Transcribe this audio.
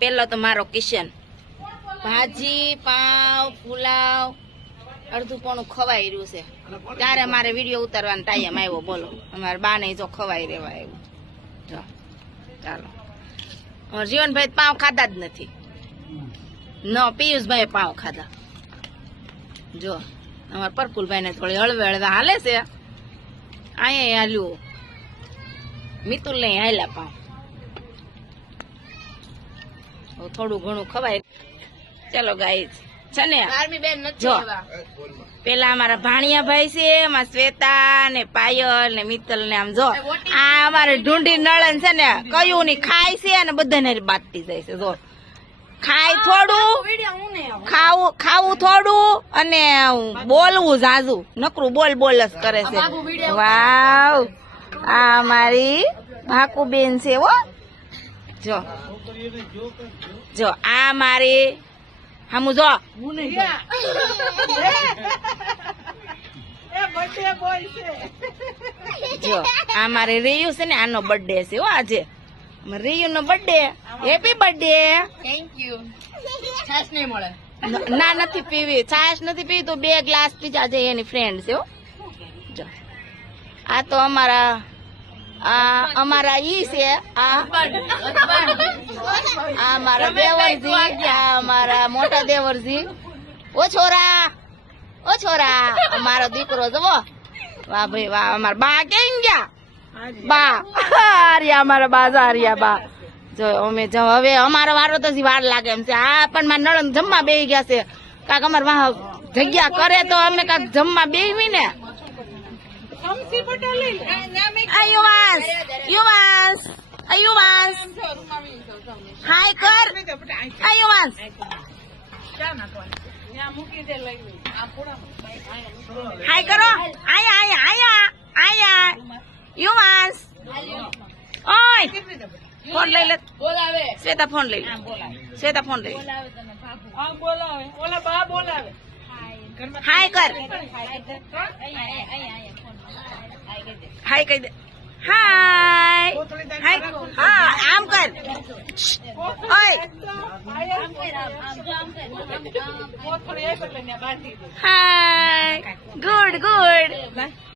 પેલો તો મારો કિશન ભાજી પાવ પુલાવ અડધું પોણું ખવાઈ રહ્યું છે ત્યારે મારે વિડીયો ઉતારવાનો ટાઈમ આવ્યો બોલો અમારે બા ને જો ખવાઈ રહેવા આવ્યું જો ચાલો જીવનભાઈ પાવ ખાધા જ નથી ન પિયુષભાઈ પાવ ખાધા જો અમારે પરફુલભાઈ ને થોડી હળવે હળવે હાલે છે અહીંયા હાલ્યું મિતુલ ને હાલ્યા પાવ થોડું ઘણું ખવાય ચલો ગાઈસ છે ને જો પેલા અમારા ભાણિયા ભાઈ છે એમાં શ્વેતા ને પાયલ ને મિત્તલ ને આમ જો આ અમારે ઢૂંઢી નળન છે ને કયું ની ખાય છે અને બધાને બાટતી જાય છે જો ખાય થોડું ખાવું થોડું અને બોલવું ઝાઝું નકરું બોલ બોલ જ કરે છે વાવ આ મારી ભાકુબેન છે હો જો જો આ મારી હમુ જો જો આ મારે રિયુ છે ને આનો બર્થડે છે હો આજે રિયુ નો birthday happy birthday thank you છાશ નહીં મળે ના નથી પીવી છાશ નથી પીવી તો 2 ગ્લાસ પીજા છે એની ફ્રેન્ડ છે હો જો આ તો અમારા ઈ છે આ મારા દેવરજી આ અમારા મોટા દેવરજી ઓ છોરા અમારો દીકરો જવો વાહ ભાઈ વાહ અમારા બા કેમ ગયા બા આર્યા અમારા બા આર્યા બા જો અમે હવે અમારો વારો તો વાર લાગે એમ છે આ પણ મારા નળન જમવા બેસી ગયા છે કાક અમારે વાહ જગ્યા કરે તો અમે કાક જમવા બેસવી ને યુવાંશ હાય કર યુવાંશ હાય કરો આયા યુવાંશ ઓય ફોન લઈ લે શ્વેતા ફોન લઈ લે શ્વેતા ફોન લઈ લે હાય કર હાય કહી દે હાય હાય હા આમ કર ઓય હાય ગુડ